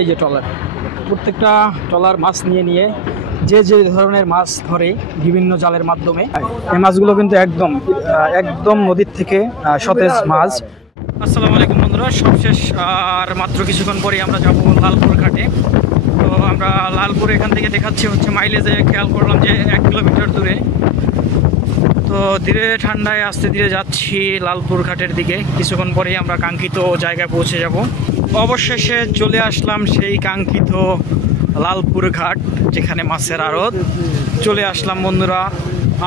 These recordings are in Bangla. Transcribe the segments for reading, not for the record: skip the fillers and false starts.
এই যে ট্রলার, প্রত্যেকটা ট্রলার মাছ নিয়ে নিয়ে যে যে ধরনের মাছ ধরে বিভিন্ন জালের মাধ্যমে, এই মাছগুলো কিন্তু একদম একদম নদীর থেকে সতেজ মাছ। আসসালামু আলাইকুম বন্ধুরা, সবশেষ আর মাত্র কিছুক্ষণ পরে আমরা যাব লালপুর ঘাটে। তো আমরা লালপুর এখান থেকে দেখাচ্ছি হচ্ছে মাইলেজে, খেয়াল করলাম যে 1 কিলোমিটার দূরে। তো ধীরে ঠান্ডায় আস্তে ধীরে যাচ্ছি লালপুর ঘাটের দিকে। কিছুক্ষণ পরেই আমরা কাঙ্ক্ষিত জায়গায় পৌঁছে যাব। অবশেষে চলে আসলাম সেই কাঙ্ক্ষিত লালপুর ঘাট, যেখানে মাছের আড়ত। চলে আসলাম বন্ধুরা,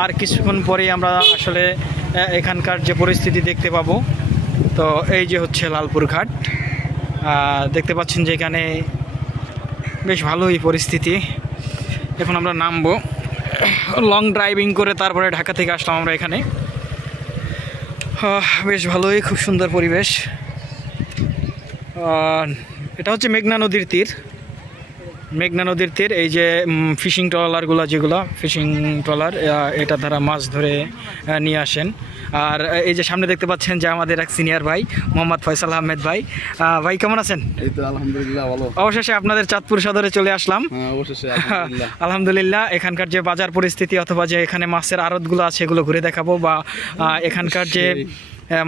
আর কিছুক্ষণ পরেই আমরা আসলে এখানকার যে পরিস্থিতি দেখতে পাবো। তো এই যে হচ্ছে লালপুর ঘাট, দেখতে পাচ্ছেন যে এখানে বেশ ভালোই পরিস্থিতি। এখন আমরা নামবো, লং ড্রাইভিং করে তারপরে ঢাকা থেকে আসলাম আমরা এখানে। বেশ ভালোই, খুব সুন্দর পরিবেশ। এটা হচ্ছে মেঘনা নদীর তীর, মেঘনা নদীর তীর। এই যে ফিশিং ট্রলারগুলো, যেগুলো ফিশিং ট্রলার, এটা দ্বারা মাছ ধরে নিয়ে আসেন। আর এই যে সামনে দেখতে পাচ্ছেন যে আমাদের এক সিনিয়র ভাই মোহাম্মদ ফয়সাল আহমেদ ভাই। ভাই কেমন আছেন? এই তো আলহামদুলিল্লাহ ভালো। অবশেষে আপনাদের চাঁদপুর সদরে চলে আসলাম। অবশেষে আলহামদুলিল্লাহ। এখানকার যে বাজার পরিস্থিতি অথবা যে এখানে মাছের আড়তগুলো আছে এগুলো ঘুরে দেখাবো, বা এখানকার যে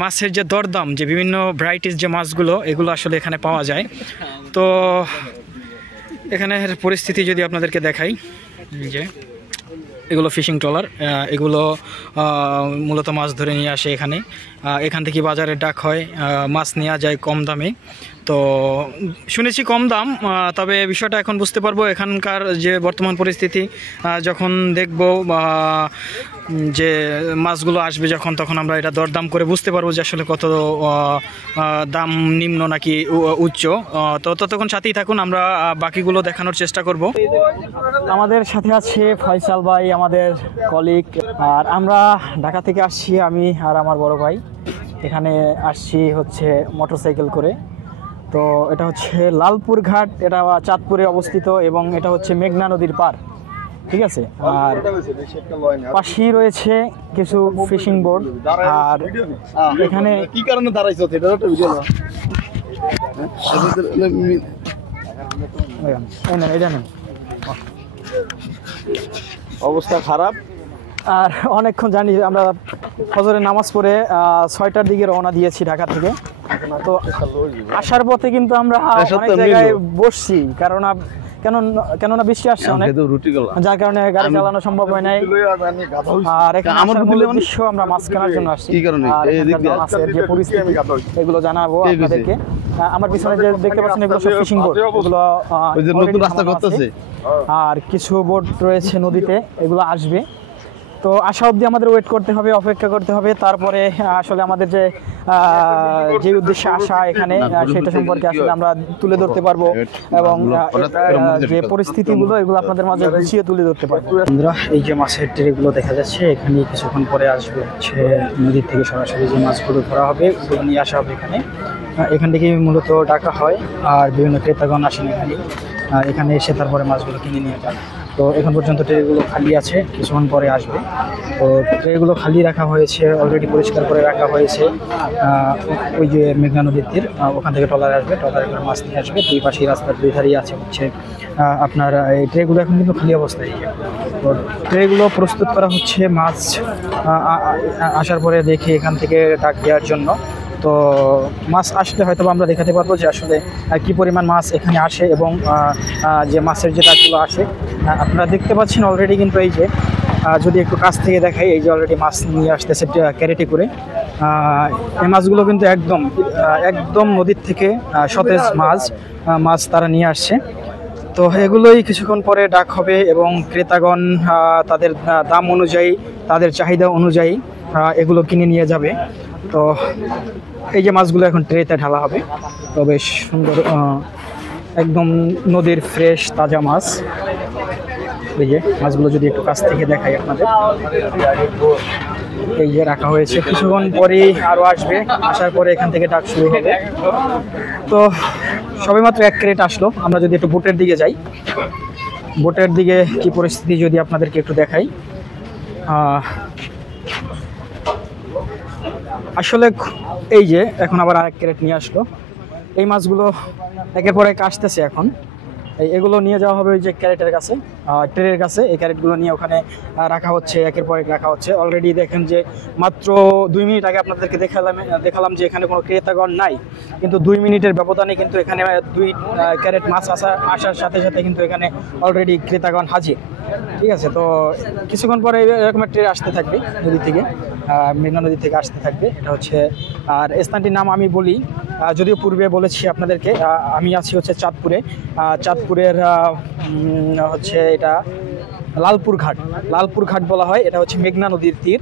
মাছের যে দরদাম, যে বিভিন্ন ভ্যারাইটিস যে মাছগুলো এগুলো আসলে এখানে পাওয়া যায়। তো এখানের পরিস্থিতি যদি আপনাদেরকে দেখাই, যে এগুলো ফিশিং ট্রলার, এগুলো মূলত মাছ ধরে নিয়ে আসে এখানে। এখান থেকে বাজারে ডাক হয়, মাছ নেওয়া যায় কম দামে। তো শুনেছি কম দাম, তবে বিষয়টা এখন বুঝতে পারবো এখানকার যে বর্তমান পরিস্থিতি যখন দেখব, যে মাছগুলো আসবে যখন, তখন আমরা এটা দরদাম করে বুঝতে পারবো যে আসলে কত দাম নিম্ন নাকি উচ্চ। তো ততক্ষণ সাথেই থাকুন, আমরা বাকিগুলো দেখানোর চেষ্টা করব। আমাদের সাথে আছে ফয়সাল ভাই, আমাদের কলিগ। আর আমরা ঢাকা থেকে আসছি, আমি আর আমার বড় ভাই। এখানে আসছি হচ্ছে মোটরসাইকেল করে। তো এটা হচ্ছে লালপুর ঘাট, এটা চাঁদপুরে অবস্থিত, এবং এটা হচ্ছে মেঘনা নদীর পার, ঠিক আছে। আর পাশেই রয়েছে কিছু ফিশিং বোট। আর এখানে কি কারণে দাঁড়াইছো এটা একটা ভিডিও না, অবস্থা খারাপ। আর অনেকক্ষণ জানি, আমরা ফজরের নামাজ পড়ে 6টার দিকে রওনা দিয়েছি ঢাকা থেকে। তো আসার পথে কিন্তু আমরা অনেক জায়গায় বসছি, কেননা বৃষ্টি আসছে অনেক, যার কারণে গাড়ি চালানো সম্ভব হয় নাই। আর দৃশ্য আমরা মাছ কেনার জন্য আসছি, মাছের যে পরিস্থিতি এগুলো জানাবো আপনাদেরকে। আমার পিছনে যে দেখতে পাচ্ছেন এগুলো সব ফিশিং বোট, এগুলো নতুন রাস্তা করতেছে। আর কিছু বোট রয়েছে নদীতে, এগুলো আসবে। তো আসা অবধি আমাদের ওয়েট করতে হবে, অপেক্ষা করতে হবে। তারপরে আসলে আমাদের যে উদ্দেশ্যে আসা এখানে, সেটা সম্পর্কে আসলে আমরা তুলে ধরতে পারবো, এবং যে পরিস্থিতিগুলো এগুলো আপনাদের মাঝে গুছিয়ে তুলে ধরতে পারবো। বন্ধুরা, এই যে মাছের ট্রেগুলো দেখা যাচ্ছে, এখানে কিছুক্ষণ পরে আসবে হচ্ছে নদীর থেকে সরাসরি যে মাছগুলো ধরা হবে ওগুলো নিয়ে আসা হবে এখানে। এখান থেকে মূলত ডাকা হয়, আর বিভিন্ন ক্রেতাগণ আসেন এখানে এসে তারপরে মাছগুলো কিনে নিয়ে যান। তো এখন পর্যন্ত ট্রেগুলো খালি আছে, কিছুক্ষণ পরে আসবে। তো ট্রেগুলো খালি রাখা হয়েছে, অলরেডি পরিষ্কার করে রাখা হয়েছে। ওই যে মেঘনা নদীর তীর, ওখান থেকে ট্রলার আসবে, ট্রলারে করে মাছ নিয়ে আসবে। দুই পাশেই রাস্তার দুই ধারেই আছে হচ্ছে আপনার এই ট্রেগুলো এখন কিন্তু খালি অবস্থায়। তো ট্রেগুলো প্রস্তুত করা হচ্ছে মাছ আসার পরে দেখে এখান থেকে ডাক দেওয়ার জন্য। তো মাছ আসলে হয়তো আমরা দেখাতে পারবো যে আসলে কি পরিমাণ মাছ এখানে আসে, এবং যে মাছের যে ডাকগুলো আসে আপনারা দেখতে পাচ্ছেন অলরেডি। কিন্তু এই যে যদি একটু কাছ থেকে দেখাই, এই যে অলরেডি মাছ নিয়ে আসতেছে ক্যারেটে করে। এই মাছগুলো কিন্তু একদম নদীর থেকে সতেজ মাছ তারা নিয়ে আসছে। তো এগুলোই কিছুক্ষণ পরে ডাক হবে, এবং ক্রেতাগণ তাদের দাম অনুযায়ী, তাদের চাহিদা অনুযায়ী এগুলো কিনে নিয়ে যাবে। তো এই যে মাছগুলো এখন ট্রেতে ঢালা হবে। তো বেশ সুন্দর, একদম নদীর ফ্রেশ তাজা মাছ। এই যে মাছগুলো যদি একটু কাছ থেকে দেখাই আপনাদের, এই যে রাখা হয়েছে। কিছুক্ষণ পরেই আরও আসবে, আসার পরে এখান থেকে ডাক শুরু হবে। তো সবেমাত্র 1 ক্রেট আসলো। আমরা যদি একটু বোটের দিকে যাই, বোটের দিকে কি পরিস্থিতি যদি আপনাদেরকে একটু দেখাই। আসলে এই যে এখন আবার আরেক ক্যারেট নিয়ে আসলো। এই মাছগুলো একের পর এক আসতেছে এখন। এগুলো নিয়ে যাওয়া হবে ওই যে ক্যারেটের কাছে, ট্রের কাছে। এই ক্যারেটগুলো নিয়ে ওখানে রাখা হচ্ছে, একের পর এক রাখা হচ্ছে। অলরেডি দেখেন যে মাত্র 2 মিনিট আগে আপনাদেরকে দেখালাম যে এখানে কোনো ক্রেতাগণ নাই, কিন্তু 2 মিনিটের ব্যবধানে কিন্তু এখানে 2 ক্যারেট মাছ আসার সাথে সাথে কিন্তু এখানে অলরেডি ক্রেতাগণ হাজির। ঠিক আছে, তো কিছুক্ষণ পরে এরকম ট্রে আসতে থাকবে নদী থেকে, মেঘনা নদী থেকে আসতে থাকবে। এটা হচ্ছে, আর স্থানটির নাম আমি বলি, যদিও পূর্বে বলেছি আপনাদেরকে, আমি আছি হচ্ছে চাঁদপুরে। চাঁদপুরের হচ্ছে এটা লালপুর ঘাট বলা হয়। এটা হচ্ছে মেঘনা নদীর তীর।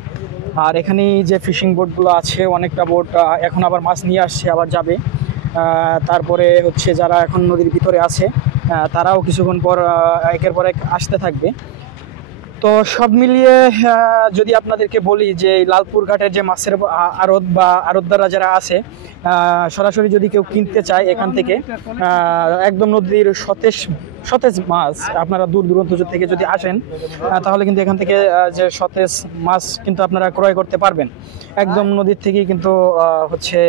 আর এখানে যে ফিশিং বোটগুলো আছে, অনেকটা বোট এখন আবার মাছ নিয়ে আসছে, আবার যাবে। তারপরে হচ্ছে যারা এখন নদীর ভিতরে আছে তারাও কিছুক্ষণ পর একের পর এক আসতে থাকবে। তো সব মিলিয়ে যদি আপনাদেরকে বলি যে লালপুর ঘাটের যে মাছের আড়ত বা আড়তদাররা যারা আছে, সরাসরি যদি কেউ কিনতে চায় এখান থেকে একদম নদীর সতেজ মাছ, আপনারা দূর দূরান্ত থেকে যদি আসেন তাহলে কিন্তু এখান থেকে যে সতেজ মাছ কিন্তু আপনারা ক্রয় করতে পারবেন। একদম নদীর থেকেই কিন্তু হচ্ছে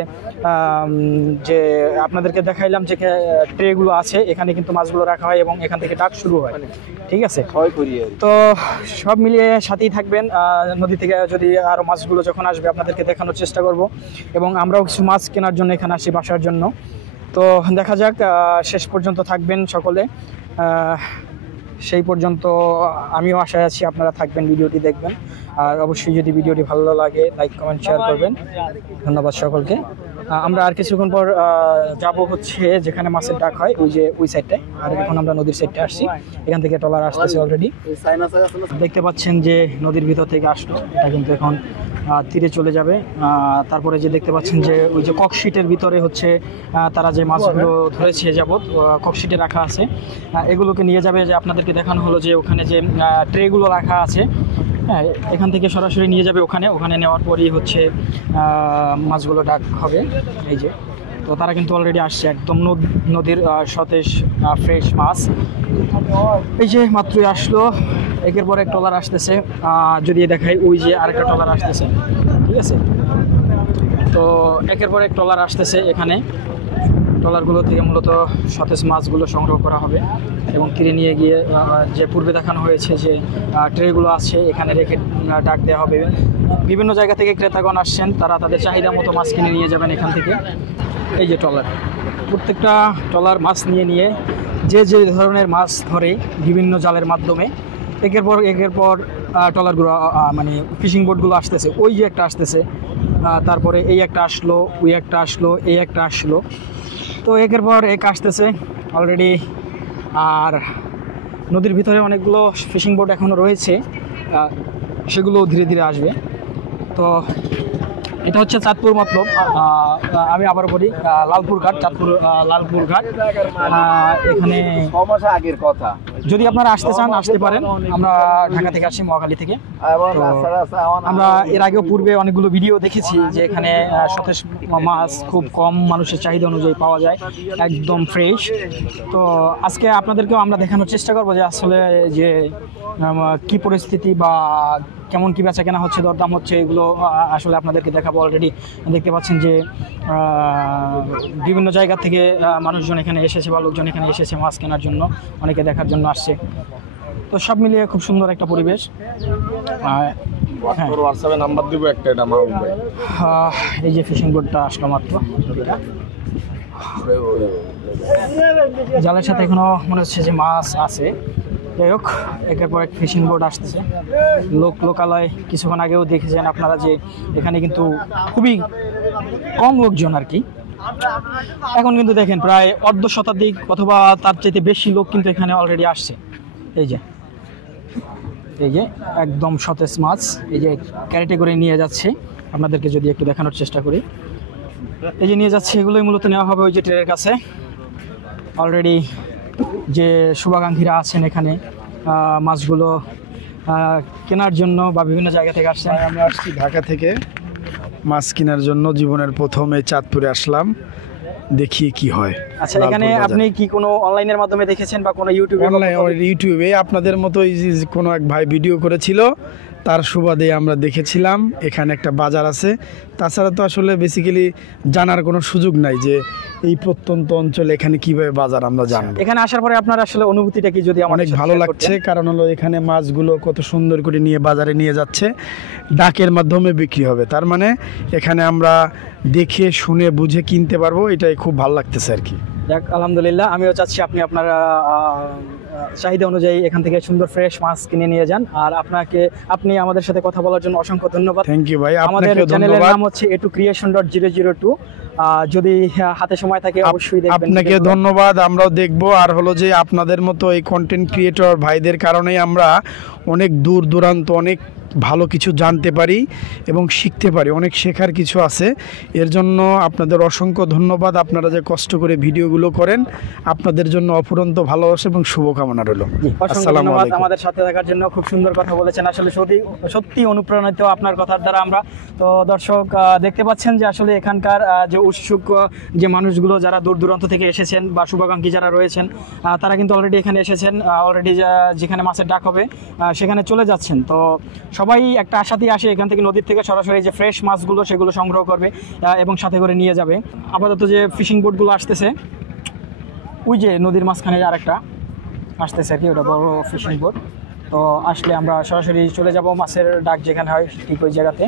যে আপনাদেরকে দেখাইলাম যে ট্রেগুলো আছে, এখানে কিন্তু মাছগুলো রাখা হয় এবং এখান থেকে ডাক শুরু হয়। ঠিক আছে, তো সব মিলিয়ে সাথেই থাকবেন। নদী থেকে যদি আরও মাছগুলো যখন আসবে আপনাদেরকে দেখানোর চেষ্টা করব, এবং আমরাও কিছু মাছ কেনার জন্য এখানে আসি বাসার জন্য। তো দেখা যাক, শেষ পর্যন্ত থাকবেন সকলে। সেই পর্যন্ত আমিও আশায় আছি আপনারা থাকবেন, ভিডিওটি দেখবেন। আর অবশ্যই যদি ভিডিওটি ভালো লাগে লাইক কমেন্ট শেয়ার করবেন। ধন্যবাদ সকলকে। আমরা আর কিছুক্ষণ পর যাব হচ্ছে যেখানে মাছের ডাক হয়, ওই যে ওই সাইডটায়। আর এখন আমরা নদীর সাইডে আসছি, এখান থেকে ট্রলার আসতেছে অলরেডি। দেখতে পাচ্ছেন যে নদীর ভিতর থেকে আসলো, এটা কিন্তু এখন তীরে চলে যাবে। তারপরে যে দেখতে পাচ্ছেন যে ওই যে ককশিটের ভিতরে হচ্ছে তারা যে মাছগুলো ধরেছে যাবত ককশিটে রাখা আছে, এগুলোকে নিয়ে যাবে। যে আপনাদেরকে দেখানো হলো যে ওখানে যে ট্রেগুলো রাখা আছে, হ্যাঁ, এখান থেকে সরাসরি নিয়ে যাবে ওখানে নেওয়ার পরই হচ্ছে মাছগুলো ডাক হবে। এই যে, তো তারা কিন্তু অলরেডি আসছে, একদম নদীর সতেজ ফ্রেশ মাছ। এই যে মাত্রই আসলো, একের পর এক ট্রলার আসতেছে। যদি দেখাই, ওই যে আরেকটা ট্রলার আসতেছে। ঠিক আছে, তো একের পর এক ট্রলার আসতেছে। এখানে ট্রলারগুলো থেকে মূলত সতেজ মাছগুলো সংগ্রহ করা হবে এবং কিনে নিয়ে গিয়ে যে পূর্বে দেখানো হয়েছে যে ট্রেগুলো আছে এখানে রেখে ডাক দেওয়া হবে। বিভিন্ন জায়গা থেকে ক্রেতাগণ আসছেন, তারা তাদের চাহিদা মতো মাছ কিনে নিয়ে যাবেন এখান থেকে। এই যে ট্রলার, প্রত্যেকটা ট্রলার মাছ নিয়ে যে ধরনের মাছ ধরে বিভিন্ন জালের মাধ্যমে একের পর ট্রলারগুলো মানে ফিশিং বোটগুলো আসতেছে। ওই যে একটা আসতেছে, তারপরে এই একটা আসলো, ওই একটা আসলো, এই একটা আসলো। তো একের পর এক আসতেছে অলরেডি। আর নদীর ভিতরে অনেকগুলো ফিশিং বোট এখনও রয়েছে, সেগুলো ধীরে ধীরে আসবে। তো এটা হচ্ছে চাঁদপুর মতলব, আমি আবার বলি চাঁদপুর লালপুর ঘাট। এখানে 6 মাস আগের কথা, যদি আপনারা আসতে চান আসতে পারেন। আমরা ঢাকা থেকে আসি, মহাখালী থেকে। আমরা এর আগেও পূর্বে অনেকগুলো ভিডিও দেখেছি যে এখানে সতেজ মাছ খুব কম মানুষের চাহিদা অনুযায়ী পাওয়া যায়, একদম ফ্রেশ। তো আজকে আপনাদেরকেও আমরা দেখানোর চেষ্টা করবো যে আসলে যে কি পরিস্থিতি বা কেমন কি বেচা কেনা হচ্ছে, দরদাম হচ্ছে, এগুলো আসলে আপনাদেরকে দেখাবো। অলরেডি দেখতে পাচ্ছেন যে বিভিন্ন জায়গা থেকে মানুষজন এখানে এসেছে বা লোকজন এখানে এসেছে মাছ কেনার জন্য, অনেকে দেখার জন্য আসছে। তো সব মিলিয়ে খুব সুন্দর একটা পরিবেশ। হোয়াটসঅ্যাপে নাম্বার দিব একটা, এটা মাউন্ট ভাই। এই যে ফিশিং বোটটা আসলো মাত্র, জালের সাথে এখনো মনে হচ্ছে যে মাছ আছে। যাই হোক, একের পর এক ফিশিং বোট আসতেছে। লোকালয় কিছুক্ষণ আগেও দেখেছেন আপনারা যে এখানে কিন্তু খুবই কম লোকজন আর কি। এখন কিন্তু দেখেন প্রায় অর্ধ শতাধিক অথবা তার চাইতে বেশি লোক কিন্তু এখানে অলরেডি আসছে। এই যে একদম সতেজ মাছ, এই যে ক্যারেটে করে নিয়ে যাচ্ছে। আপনাদেরকে যদি একটু দেখানোর চেষ্টা করি, এই যে নিয়ে যাচ্ছে, এগুলোই মূলত নেওয়া হবে ওই যে ট্রেনের কাছে। অলরেডি যে শুভাকাঙ্ক্ষীরা আছেন এখানে মাছগুলো কেনার জন্য বা বিভিন্ন জায়গা থেকে আসছেন। আমরা আসছি ঢাকা থেকে মাছ কেনার জন্য, জীবনের প্রথমে চাঁদপুরে আসলাম, দেখি কি হয়। আচ্ছা, এখানে আপনি কি কোনো অনলাইনের মাধ্যমে দেখেছেন বা কোনো ইউটিউবে? ইউটিউবে আপনাদের মতো কোনো এক ভাই ভিডিও করেছিল, তার সুবাদে আমরা দেখেছিলাম এখানে একটা বাজার আছে। তাছাড়া তো আসলে বেসিক্যালি জানার কোনো সুযোগ নাই যে এই প্রত্যন্ত অঞ্চলে এখানে কিভাবে বাজার আমরা জানবো। এখানে আসার পরে আপনার আসলে অনুভূতিটা কি যদি আমাদের অনেক সাথে ভালো share লাগছে, করতেন? কারণ হলো এখানে মাছগুলো কত সুন্দর করে নিয়ে বাজারে নিয়ে যাচ্ছে, ডাকের মাধ্যমে বিক্রি হবে। তার মানে এখানে আমরা দেখে শুনে বুঝে কিনতে পারবো, এটাই খুব ভালো লাগতেছে আর কি। যাক, আলহামদুলিল্লাহ, আমিও চাচ্ছি আপনি আপনার চাহিদা অনুযায়ী এখান থেকে সুন্দর ফ্রেশ মাছ কিনে নিয়ে যান। আর আপনি আমাদের সাথে কথা বলার জন্য অসংখ্য ধন্যবাদ। থ্যাংক ইউ ভাই, আমাদের আপনাকেও চ্যানেলের ধন্যবাদ। নাম হচ্ছে a2creation.002। যদি হাতে সময় থাকে অবশ্যই দেখবেন। আপনাকে ভিডিওগুলো। ধন্যবাদ, আমরাও দেখব। আর হলো যে আপনাদের মতো এই কন্টেন্ট ক্রিয়েটর ভাইদের কারণেই আমরা অনেক দূর দূরান্ত অনেক ভালো কিছু জানতে পারি এবং শিখতে পারি, অনেক শেখার কিছু আছে। এর জন্য আপনাদের অসংখ্য ধন্যবাদ। আপনারা যে কষ্ট করে ভিডিওগুলো করেন, আপনাদের জন্য অফুরন্ত ভালোবাসা এবং শুভকামনা রইল। অসংখ্য আসসালামু ধন্যবাদ আলাইকুম। আমাদের সাথে থাকার জন্য। খুব সুন্দর কথা বলেছেন, আসলে সত্যি অনুপ্রাণিত আপনার কথার দ্বারা আমরা। তো দর্শক, দেখতে পাচ্ছেন যে আসলে এখানকার যে উৎসুক যে মানুষগুলো যারা দূর দূরান্ত থেকে এসেছেন বা শুভাকাঙ্ক্ষী যারা রয়েছেন, তারা কিন্তু অলরেডি এখানে এসেছেন। অলরেডি যেখানে মাছের ডাক হবে সেখানে চলে যাচ্ছেন। তো সবাই একটা আশাতেই আসে এখান থেকে, নদীর থেকে সরাসরি যে ফ্রেশ মাছগুলো সেগুলো সংগ্রহ করবে এবং সাথে করে নিয়ে যাবে। আপাতত যে ফিশিং বোটগুলো আসতেছে, ওই যে নদীর মাঝখানে আরেকটা আসতেছে আর কি, ওটা বড় ফিশিং বোট। তো আসলে আমরা সরাসরি চলে যাব মাছের ডাক যেখানে হয় ঠিক ওই জায়গাতে।